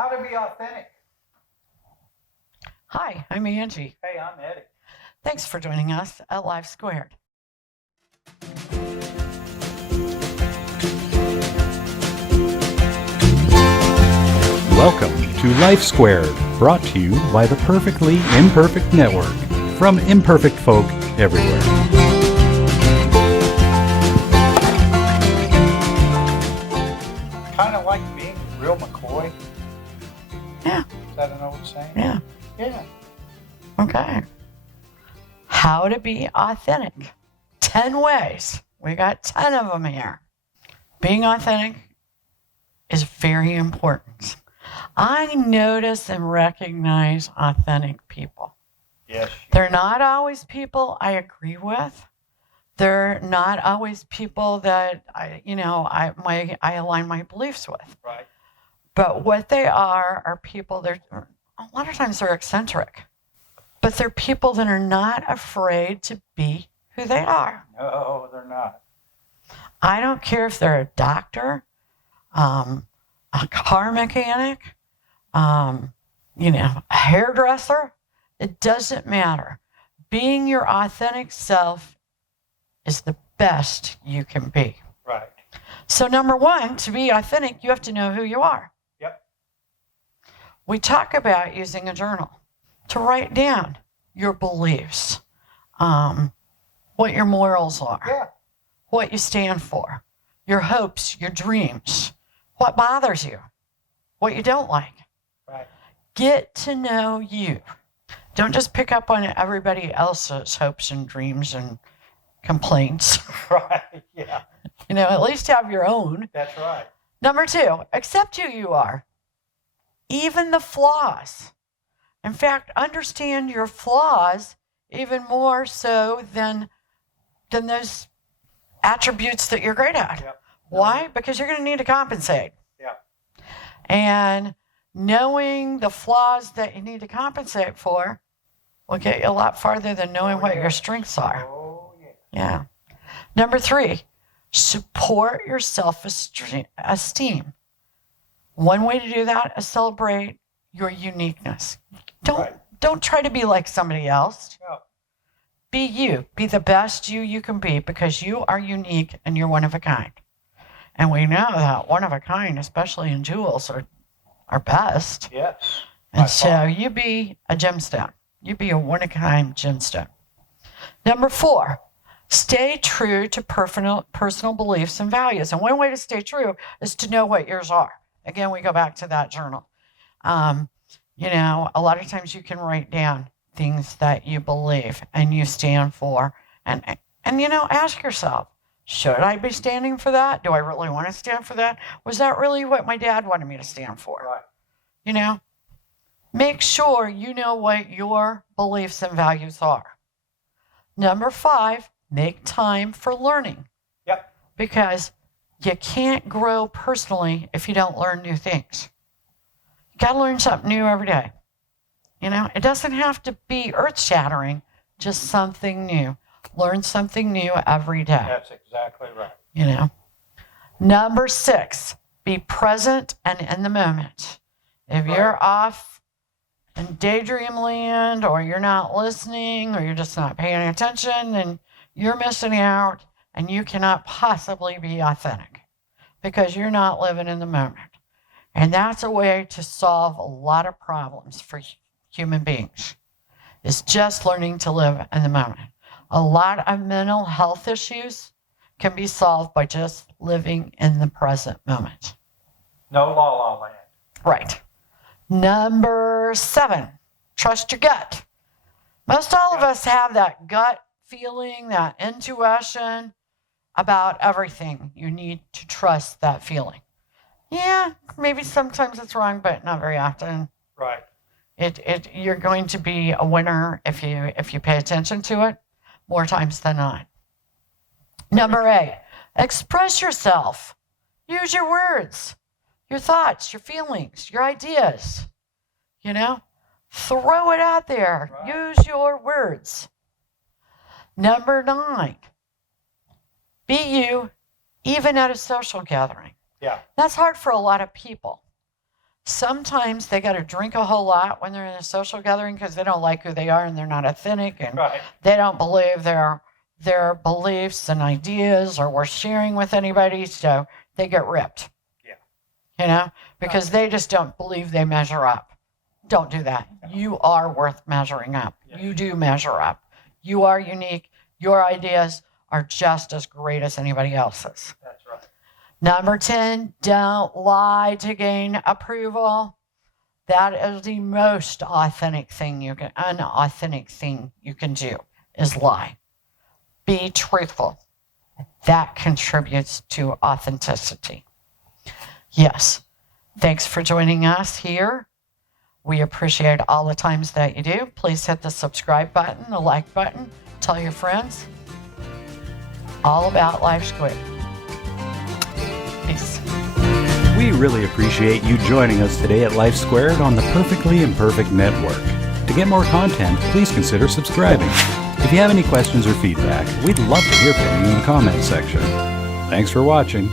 How to be authentic. Hi, I'm Angie. Hey, I'm Eddie. Thanks for joining us at Life Squared. Welcome to Life Squared, brought to you by the Perfectly Imperfect Network, from imperfect folk everywhere. Kind of like being real McCoy. Yeah. Is that an old saying? Yeah. Yeah. Okay. How to be authentic. 10 ways. We got 10 of them here. Being authentic is very important. I notice and recognize authentic people. Yes. They're not always people I agree with. They're not always people that I align my beliefs with. Right. But what they are people, a lot of times they're eccentric, but they're people that are not afraid to be who they are. No, they're not. I don't care if they're a doctor, a car mechanic, a hairdresser. It doesn't matter. Being your authentic self is the best you can be. Right. So number one, to be authentic, you have to know who you are. Yep. We talk about using a journal to write down your beliefs, what your morals are, Yeah. what you stand for, your hopes, your dreams, what bothers you, what you don't like. Right. Get to know you. Don't just pick up on everybody else's hopes and dreams and complaints. Right. Yeah. At least have your own. That's right. Number two, accept who you are, even the flaws. In fact, understand your flaws even more so than those attributes that you're great at. Yep. Why? Because you're going to need to compensate. Yeah. And knowing the flaws that you need to compensate for will get you a lot farther than knowing what your strengths are. Oh, yeah. Yeah. Number three, support your self-esteem. One way to do that is celebrate your uniqueness. Don't try to be like somebody else. No. Be you. Be the best you can be, because you are unique and you're one of a kind. And we know that one of a kind, especially in jewels, are best. Yes. And so you be a gemstone. You be a one-of-a-kind gemstone. Number four, stay true to personal beliefs and values. And one way to stay true is to know what yours are. Again, we go back to that journal. A lot of times you can write down things that you believe and you stand for. And ask yourself, should I be standing for that? Do I really want to stand for that? Was that really what my dad wanted me to stand for? Right. Make sure you know what your beliefs and values are. Number five, make time for learning. Yep. Because you can't grow personally if you don't learn new things. You got to learn something new every day. It doesn't have to be earth-shattering, just something new. Learn something new every day. That's exactly right. Number six, be present and in the moment. If you're off in daydream land, or you're not listening, or you're just not paying attention, then you're missing out, and you cannot possibly be authentic because you're not living in the moment. And that's a way to solve a lot of problems for human beings, is just learning to live in the moment. A lot of mental health issues can be solved by just living in the present moment. No la-la land. Right. Number seven, trust your gut. Most all of us have that gut feeling, that intuition about everything. You need to trust that feeling. Yeah, maybe sometimes it's wrong, but not very often. Right. You're going to be a winner if you pay attention to it more times than not. Number eight, express yourself. Use your words, your thoughts, your feelings, your ideas. Throw it out there. Right. Use your words. Number 9, be you even at a social gathering. Yeah. That's hard for a lot of people. sometimes they got to drink a whole lot when they're in a social gathering because they don't like who they are and they're not authentic and Right. they don't believe their beliefs and ideas are worth sharing with anybody, so they get ripped. Yeah. Because they just don't believe they measure up. Don't do that. You are worth measuring up. Yeah. You do measure up. You are unique. Your ideas are just as great as anybody else's. That's right. Number 10, don't lie to gain approval. That is the most unauthentic thing you can do is lie. Be truthful. That contributes to authenticity. Yes. Thanks for joining us here. We appreciate all the times that you do. Please hit the subscribe button, the like button. Tell your friends. All about Life Squared. Peace. We really appreciate you joining us today at Life Squared on the Perfectly Imperfect Network. To get more content, please consider subscribing. If you have any questions or feedback, we'd love to hear from you in the comments section. Thanks for watching.